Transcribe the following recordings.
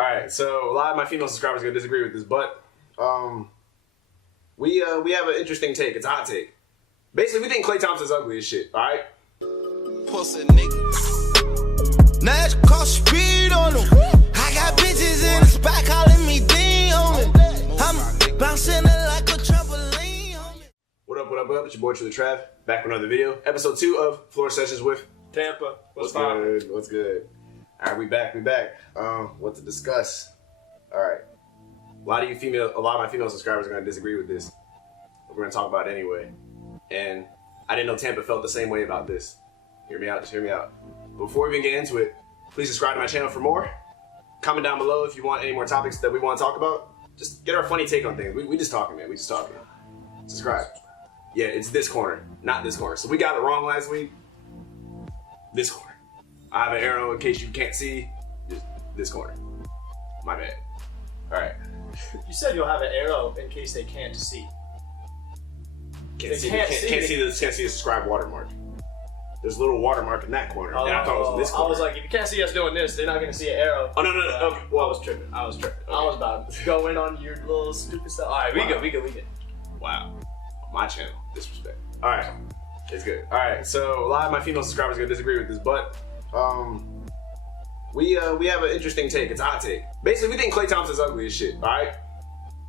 Alright, so a lot of my female subscribers are going to disagree with this, but we have an interesting take. It's a hot take. Basically, we think Klay Thompson's ugly as shit, alright? Pussy niggas. Now it's cross speed on them. I got bitches in the spot calling me Dean on me. I'm bouncing it like a trampoline on me. What up, what up, what up? It's your boy TrulyTrav, back with another video. Episode 2 of Floor Sessions with Tampa. What's good? What's good? Alright, we back. What to discuss? Alright. A lot of my female subscribers are gonna disagree with this. But we're gonna talk about it anyway. And I didn't know Tampa felt the same way about this. Hear me out, just hear me out. Before we even get into it, please subscribe to my channel for more. Comment down below if you want any more topics that we want to talk about. Just get our funny take on things. We just talking, man. We just talking. Subscribe. Yeah, it's this corner, not this corner. So we got it wrong last week. This corner. I have an arrow in case you can't see. Just this corner. My bad. Alright. You said you'll have an arrow in case they can't see. Can't see the subscribe watermark. There's a little watermark in that corner. And I thought it was in this corner. I was like, if you can't see us doing this, they're not going to see an arrow. Oh, no. Okay. Well, I was tripping. Okay. I was about to go in on your little stupid stuff. Alright, we good. Wow. My channel. Disrespect. Alright. It's good. Alright, so a lot of my female subscribers are going to disagree with this, but we have an interesting take. It's a hot take. Basically, we think Klay Thompson's ugly as shit, alright?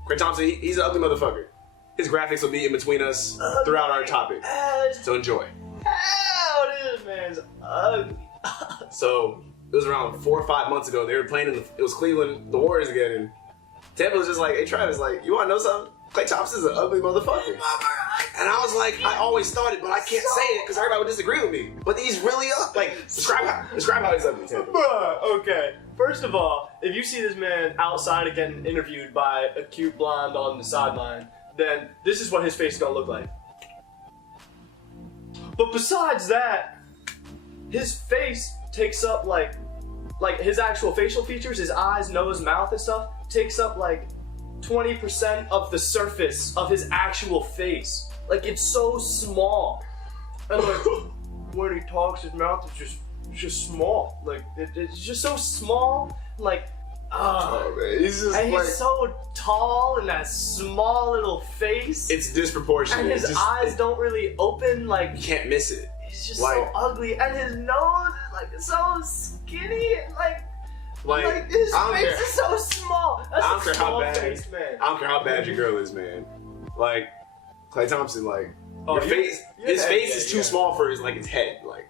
Klay Thompson, he's an ugly motherfucker. His graphics will be in between us throughout our topic. So enjoy. Hell, this man's ugly. So, it was around 4 or 5 months ago. They were playing it was Cleveland, the Warriors again, and Tampa was just like, hey Travis, like, you wanna know something? Klay Thompson's an ugly motherfucker. And I was like, I always thought it, but I can't say it because everybody would disagree with me. But he's really ugly. Like, describe how he's ugly, Tampa. Okay. First of all, if you see this man outside of getting interviewed by a cute blonde on the sideline, then this is what his face is gonna look like. But besides that, his face takes up like his actual facial features, his eyes, nose, mouth, and stuff, takes up like 20% of the surface of his actual face. Like, it's so small. And like, when he talks, his mouth is just small. Like, it's just so small. Like, oh man, he's just and he's so tall in that small little face. It's disproportionate. And his eyes don't really open. Like, you can't miss it. He's just so ugly. And his nose is like so skinny. And like his face is so small. That's I don't care how bad. Face, man. I don't care how bad your girl is, man. Like Klay Thompson, like his face is too small for his head. Like,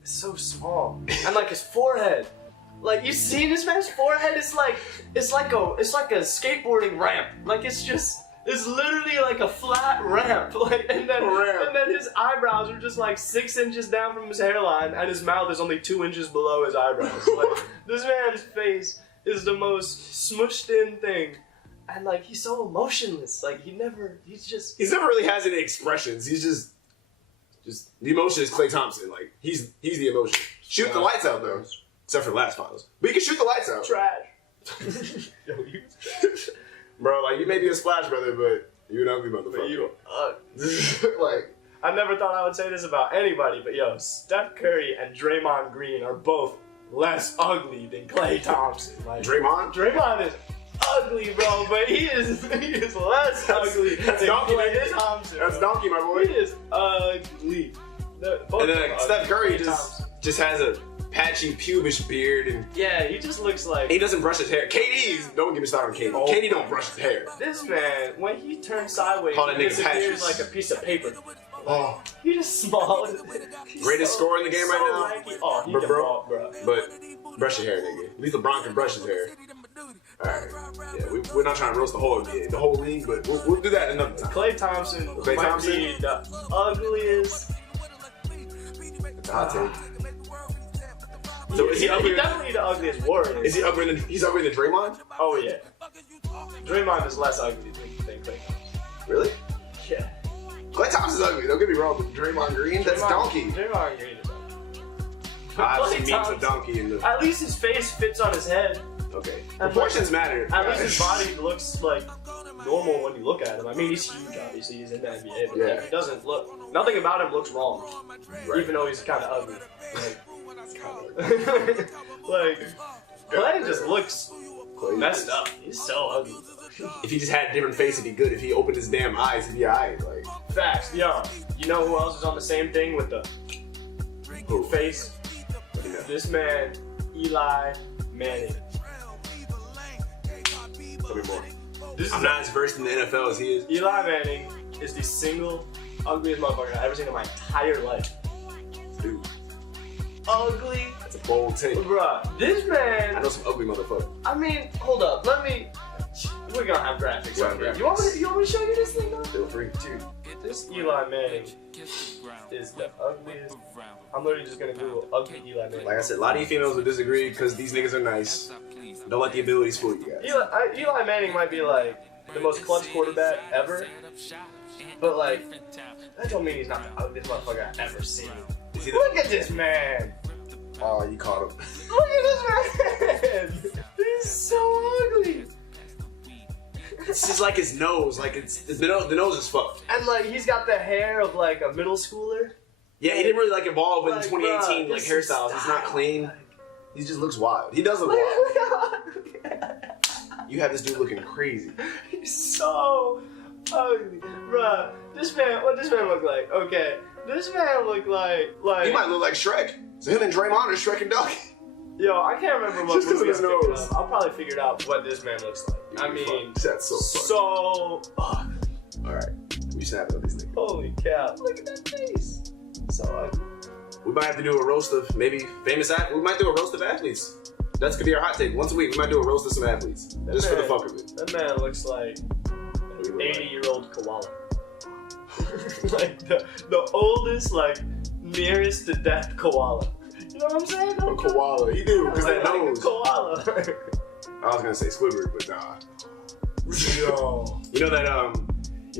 it's so small. And like his forehead. Like, you seen this man's forehead? It's like a skateboarding ramp. Like, it's literally like a flat ramp. Like, and then his eyebrows are just like 6 inches down from his hairline, and his mouth is only 2 inches below his eyebrows. Like, this man's face is the most smushed in thing, and like, he's so emotionless. Like, he never really has any expressions. He's just the emotion is Klay Thompson. Like, he's the emotion. Shoot the lights out though. Except for the last finals. But you can shoot the lights out. Trash. Yo, you trash. Bro, like, you may be a splash brother, but you're an ugly motherfucker. But you like, I never thought I would say this about anybody, but yo, Steph Curry and Draymond Green are both less ugly than Klay Thompson. Like, Draymond is ugly, bro, but he is less ugly than Klay Thompson. That's donkey, my boy. He is ugly. And then Steph Curry just has a patchy pubish beard, and yeah, he just looks like he doesn't brush his hair. Don't get me started on KD. Oh, KD don't brush his hair. This man, when he turns sideways, he disappears like a piece of paper. Oh, he just small. Greatest scorer in the game right now. Lanky. Oh, he bro. But brush your hair, nigga. At least LeBron can brush his hair. Alright, yeah, we're not trying to roast the whole league, but we'll do that another time. Klay Thompson might be the ugliest. Hot take. So is he definitely the ugliest Warrior. Is he uglier than Draymond? Oh yeah. Draymond is less ugly than Klay Thompson. Really? Yeah. Klay Thompson's ugly. Don't get me wrong, but Draymond Green, that's donkey. Draymond Green is ugly. I've seen memes of donkey in the. At least his face fits on his head. Okay. Proportions matter. At least his body looks like normal when you look at him. I mean, he's huge, obviously. He's in the NBA, but like, he doesn't look. Nothing about him looks wrong, even though he's kind of ugly. Like Klay just looks Messed up. He's so ugly. If he just had a different face, it'd be good. If he opened his damn eyes, he'd be alright. Like, facts, yo. You know who else is on the same thing with the face? This man, Eli Manning. Tell me more. I'm not as versed in the NFL as he is. Eli Manning is the single ugliest motherfucker I've ever seen in my entire life. Dude. Ugly. That's a bold take. Bruh, this man. I know some ugly motherfuckers. I mean, hold up. We're gonna have graphics. You want me to show you this thing though? Feel free. Dude, this Eli Manning is the ugliest. I'm literally just gonna Google ugly Eli Manning. Like I said, a lot of you females will disagree because these niggas are nice. Don't let the abilities fool you guys. Eli Manning might be like the most clutch quarterback ever, but like that don't mean he's not the ugliest motherfucker I've ever seen. Look at this man. Oh, you caught him. Look at this man. He's so ugly. It's just like his nose. Like the nose is fucked. And like he's got the hair of like a middle schooler. Yeah, he didn't really like evolve with like, 2018 like hairstyles. He's not clean. He just looks wild. He does look wild. You have this dude looking crazy. He's so ugly, bruh. What this man look like? Okay, this man look like he might look like Shrek. So him and Draymond are Shrek and Duck. Yo, I can't remember what Just 'cause of movie his I picked nose. up. I'll probably figure out what this man looks like. I mean, that's so funny. so Alright, we snapping on these niggas. holy cow! Look at that face. So ugly. We might have to do a roast of maybe famous athletes. We might do a roast of athletes. That's could be our hot take. Once a week, we might do a roast of some athletes. Just for the fuck of it. That man looks like an 80-year-old koala. Like the oldest, like nearest to death koala. You know what I'm saying? A koala. He do, because that like nose. a koala. I was gonna say Squidward, but nah. Yo. You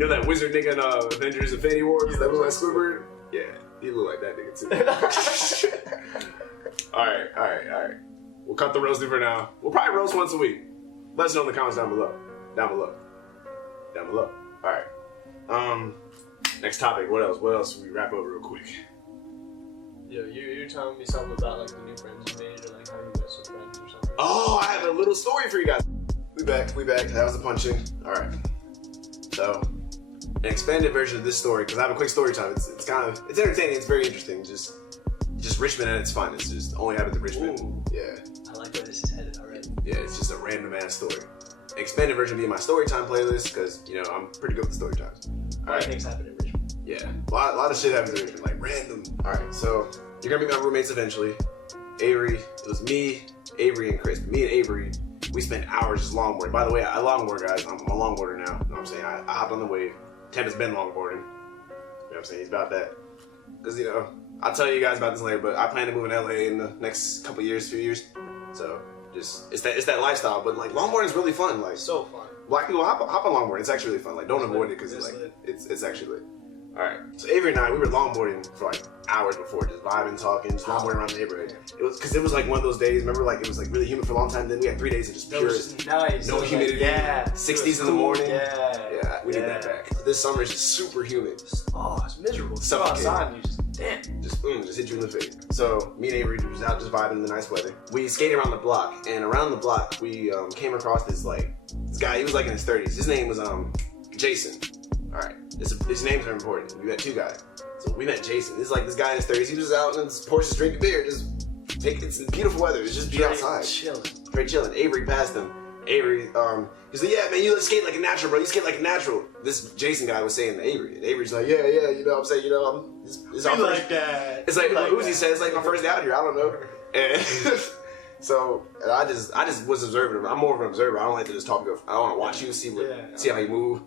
know that wizard nigga in Avengers Infinity Wars that look like Squidward? Yeah, he look like that nigga too. Alright. We'll cut the roasting for now. We'll probably roast once a week. Let us know in the comments down below. Alright. Next topic. What else? We wrap up real quick. Yo, you're telling me something about like the new friends you made, or like how you guys are friends or something. Oh, I have a little story for you guys. We back. That was the punching. Alright. So, an expanded version of this story, because I have a quick story time. It's entertaining, it's very interesting. Just Richmond at its finest. Just only happens in Richmond. Ooh. Yeah. I like where this is headed already. Yeah, it's just a random ass story. Expanded version being my story time playlist, because I'm pretty good with the story times. Alright, things happen in Richmond. Yeah, a lot of shit happens in Richmond, like random. Alright, so you're gonna be my roommates eventually. Avery, it was me, Avery, and Chris. Me and Avery, we spent hours just longboarding. By the way, I longboard, guys. I'm a longboarder now. You know what I'm saying? I hopped on the wave. Tampa's been longboarding. You know what I'm saying? He's about that. Because, I'll tell you guys about this later, but I plan to move in LA in the next few years. So, it's that lifestyle. But, like, longboarding is really fun. Like, So fun. black people hop on longboard. It's actually really fun. Like, don't avoid it because it's actually lit. All right. So Avery and I, we were longboarding for like hours before, just vibing, talking, just longboarding around the neighborhood. It was because it was like one of those days. Remember, like it was like really humid for a long time. Then we had 3 days of just pure, nice. no humidity. Yeah. 60s in the morning. Yeah. We need that back. This summer is just super humid. Oh, it's miserable. So outside and you just just hit you in the face. So me and Avery was out just vibing in the nice weather. We skated around the block, and around the block we came across this guy. He was like in his 30s. His name was Jason. All right, his names are important. We met 2 guys. So we met Jason. This guy in his 30s. He was out in his Porsche's drinking beer. It's beautiful weather. It's just be outside. Straight chilling. Avery passed him. Avery, he's like, yeah, man, you skate like a natural, bro. You skate like a natural. This Jason guy was saying to Avery. And Avery's like, yeah, you know what I'm saying? It's our like that. It's like Lil Uzi said, it's like my first day out here. I don't know. And so I just was observing. I'm more of an observer. I don't like to just talk. I don't want to watch you, see how you move.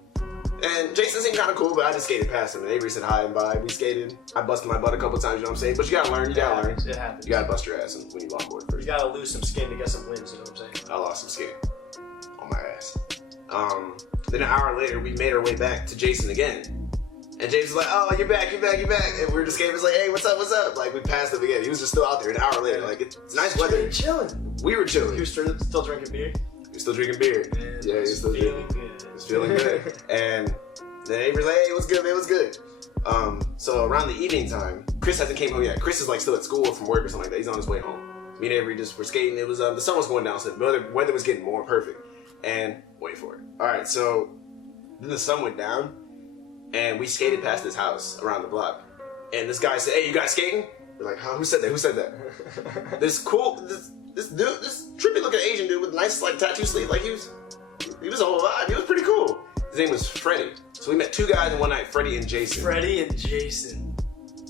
And Jason seemed kind of cool, but I just skated past him. And Avery said hi and bye. We skated. I busted my butt a couple times, you know what I'm saying? But you gotta learn. It happens. You gotta bust your ass when you longboard first. You gotta lose some skin to get some wins, you know what I'm saying? I lost some skin on my ass. Then an hour later, we made our way back to Jason again. And Jason's like, oh, you're back. And we were just skating. It's like, hey, what's up? Like, we passed him again. He was just still out there an hour later. Like, it's nice weather. Chilling. We were chilling. You were still drinking beer? He was still drinking beer. Man, yeah, he was still feeling drinking. good. He was feeling good. And then Avery's like, hey, what's good, man? What's good? So around the evening time, Chris hasn't came home yet. Chris is still at school or from work or something like that. He's on his way home. Me and Avery just were skating. It was the sun was going down, so the weather was getting more perfect. And wait for it. All right, so then the sun went down, and we skated past this house around the block. And this guy said, "Hey, you guys skating?" We're like, "Huh? Who said that? Who said that?" This dude, this trippy looking Asian dude with nice like tattoo sleeve, like he was a whole vibe. He was pretty cool. His name was Freddie. So we met two guys in one night, Freddie and Jason. Freddie and Jason.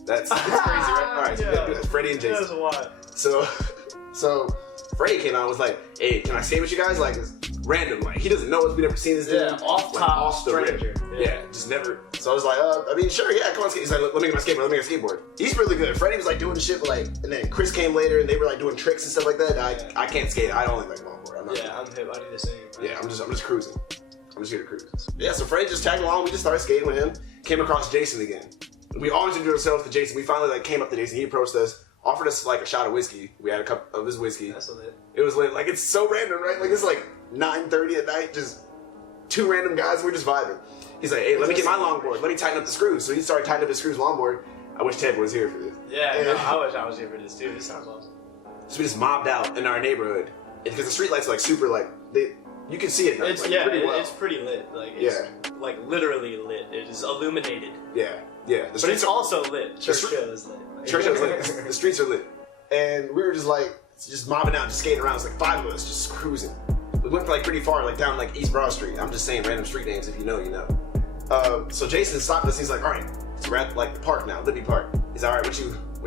That's crazy, right? All right, so that's Freddie and Jason. That's wild. So Freddie came out and was like, "Hey, can I skate with you guys?" Like, it's random. Like, he doesn't know us. We never seen this dude. Yeah, off the stranger. rip. Yeah, just never. So I was like, I mean, sure, yeah, come on, skate. He's like, let me get my skateboard. Let me get a skateboard. He's really good. Freddie was like doing the shit, but like, and then Chris came later, and they were like doing tricks and stuff like that. I can't skate. I only like longboard. I'm hip. I do the same. Yeah, I'm just cruising. I'm just here to cruise. Yeah, so Freddie just tagged along. We just started skating with him. Came across Jason again. We always introduced ourselves to Jason. We finally like came up to Jason. He approached us, offered us like a shot of whiskey. We had a cup of his whiskey. That's lit. It was lit. Like, it's so random, right? Like, it's like 9:30 at night, just two random guys. We're just vibing. He's like, "Hey, let me get my longboard. Let me tighten up the screws." So he started tightening up his screws longboard. I wish Ted was here for this. Yeah, no, I wish I was here for this too. This sounds awesome. So we just mobbed out in our neighborhood because the street lights are like super like you can see it now. It's like, pretty well. It's pretty lit. Like it's like literally lit. It is illuminated. Yeah. The But streets it's also lit. Churchill is lit. Churchill is lit. The streets are lit, and we were just like mobbing out, just skating around. It's like five of us just cruising. We went like pretty far, like down like East Broad Street. I'm just saying random street names. If you know, you know. So Jason stopped us. He's like, "All right, so we're at like the park now, Libby Park." He's all right. What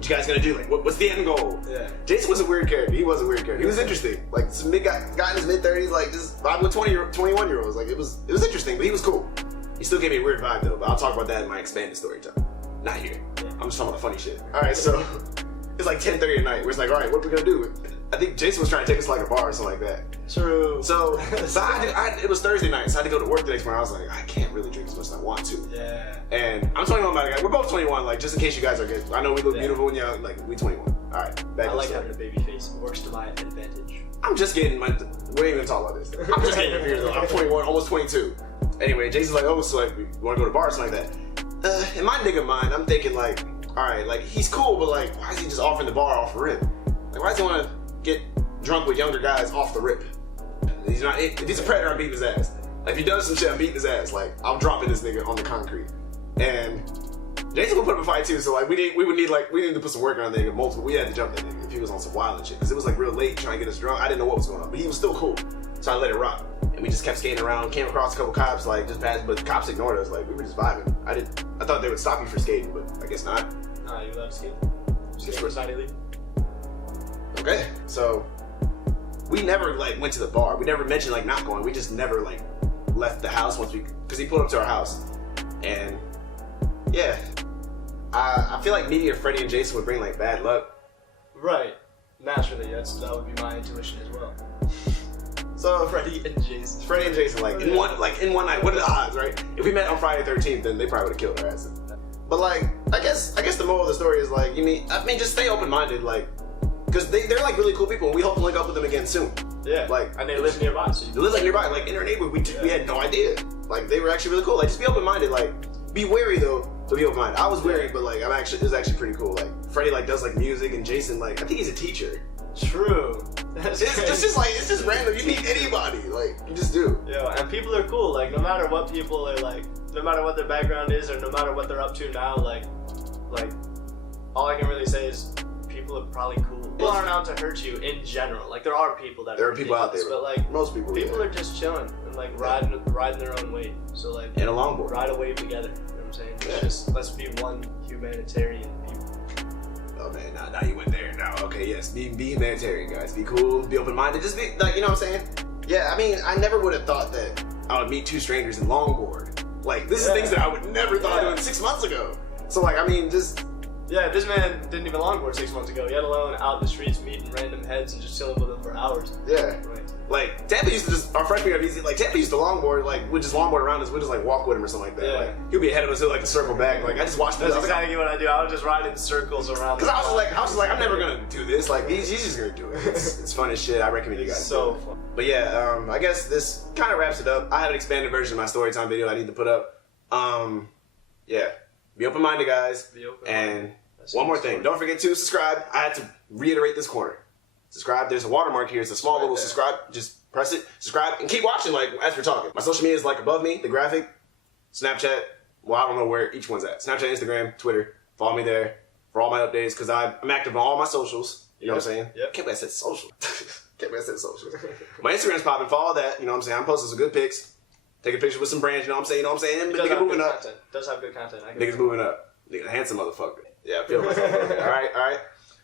you guys gonna do? Like, what's the end goal? Yeah. Jason was a weird character. He was a weird character. He was interesting. Like some big guy in his mid-30s, like just vibing with 21-year-olds. Like it was interesting, but he was cool. He still gave me a weird vibe though. But I'll talk about that in my expanded story time. Not here. I'm just talking about the funny shit. All right, so it's like 10:30 at night. We're just like, all right, what are we gonna do? I think Jason was trying to take us to like a bar or something like that. True. So it was Thursday night, so I had to go to work the next morning. I was like, I can't really drink as much as I want to. Yeah. And I'm 21, by the way. We're both 21, like, just in case you guys are good. I know we look beautiful and young, like, we 21. All right, back I like having a baby face. It works to my advantage. I'm just getting we ain't even talk about this. I'm just getting here though. I'm 21, almost 22. Anyway, Jason's like, oh, so like, we want to go to a bar or something like that. In my nigga mind, I'm thinking like, all right, like, he's cool, but like, why is he just offering the bar off the rip? Like, why does he want to get drunk with younger guys off the rip? He's a predator. I'm beating his ass. Like, if he does some shit, I'm beating his ass. Like, I'm dropping this nigga on the concrete. And Jason would put up a fight too. So like, we need to put some work on that nigga. Multiple. We had to jump that nigga if he was on some wild and shit. Because it was like real late trying to get us drunk. I didn't know what was going on, but he was still cool. So I let it rock. And we just kept skating around. Came across a couple cops, like just passed, but the cops ignored us. Like, we were just vibing. I thought they would stop you for skating, but I guess not. Nah, you allowed to skate. Skate for illegal. Okay, so we never like went to the bar. We never mentioned like not going. We just never like left the house because he pulled up to our house, and yeah, I feel like me and Freddie and Jason would bring like bad luck. Right, naturally, that would be my intuition as well. So Freddie and Jason, like in one night. What are the odds, right? If we met on Friday 13th, then they probably would have killed our asses. But like, I guess the moral of the story is like, just stay open minded, like. Because they're like really cool people, and we hope to link up with them again soon. Yeah. Like, and they live nearby. So they live like nearby, like in our neighborhood. We had no idea. Like, they were actually really cool. Like, just be open minded. Like, be wary though. To be open minded. I was wary, but like it was actually pretty cool. Like, Freddie like does like music, and Jason like I think he's a teacher. True. It's just random. You meet anybody. Like, you just do. Yeah, and people are cool. Like, no matter what people are like, no matter what their background is, or no matter what they're up to now, like all I can really say is people are probably cool. People aren't out to hurt you in general. Like, there are people that are people out there, but like most people are just chilling and like riding their own wave. So like, and a longboard, ride a wave together. You know what I'm saying? Let's be one humanitarian people. Oh man, now you went there. Now, okay, yes, be humanitarian, guys. Be cool, be open minded. Just be like, you know what I'm saying? Yeah, I mean, I never would have thought that I would meet two strangers in longboard. Like, this is things that I would never thought of doing 6 months ago. So like, I mean, just. Yeah, this man didn't even longboard 6 months ago, yet alone out in the streets meeting random heads and just chilling with them for hours. Yeah. Right. Like, Tampa used to our freshman year, like, Tampa used to longboard, like, we'd just longboard around us, we'd just, like, walk with him or something like that. Yeah. Like, he'll be ahead of us, he'll, like, circle back. Like, I just watched That's exactly what I do. I would just ride in circles around. Because I was just like, I'm never gonna do this. Like, he's just gonna do it. It's fun as shit. I recommend you guys. So fun. But yeah, I guess this kind of wraps it up. I have an expanded version of my story time video I need to put up. Yeah. Be open-minded, guys. Be open-minded. And one more thing. Don't forget to subscribe. I had to reiterate this corner. Subscribe. There's a watermark here. It's a small little subscribe. Just press it, subscribe, and keep watching like as we're talking. My social media is like above me, the graphic, Snapchat. Well, I don't know where each one's at. Snapchat, Instagram, Twitter. Follow me there for all my updates because I'm active on all my socials. You know what I'm saying? Yep. Can't believe I said social. Can't believe I said social. My Instagram's popping. Follow that. You know what I'm saying? I'm posting some good pics. Taking pictures with some brands. You know what I'm saying? You know what I'm saying? It does Niggas have moving good up. content. Does have good content. Niggas moving up. Nigga, handsome motherfucker. Yeah, I feel myself. All right.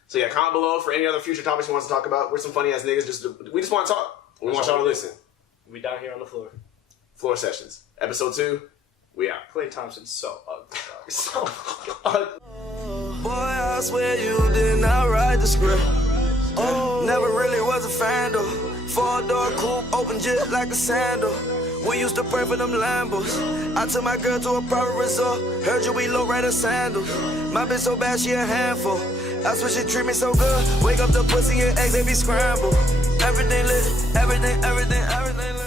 So yeah, comment below for any other future topics you want us to talk about. We're some funny ass niggas. We just want to talk. We want y'all to listen. We down here on the floor. Floor sessions. Episode 2. We out. Klay Thompson's so ugly, dog. So fucking ugly. Boy, I swear you did not write the script. Never really was a fan though. 4-door coupe, open just like a sandal. We used to pray for them Lambos. I took my girl to a private resort. Heard you we low rider sandals. My bitch so bad she a handful. I swear she treat me so good. Wake up the pussy and eggs they be scrambled. Everything lit, everything lit.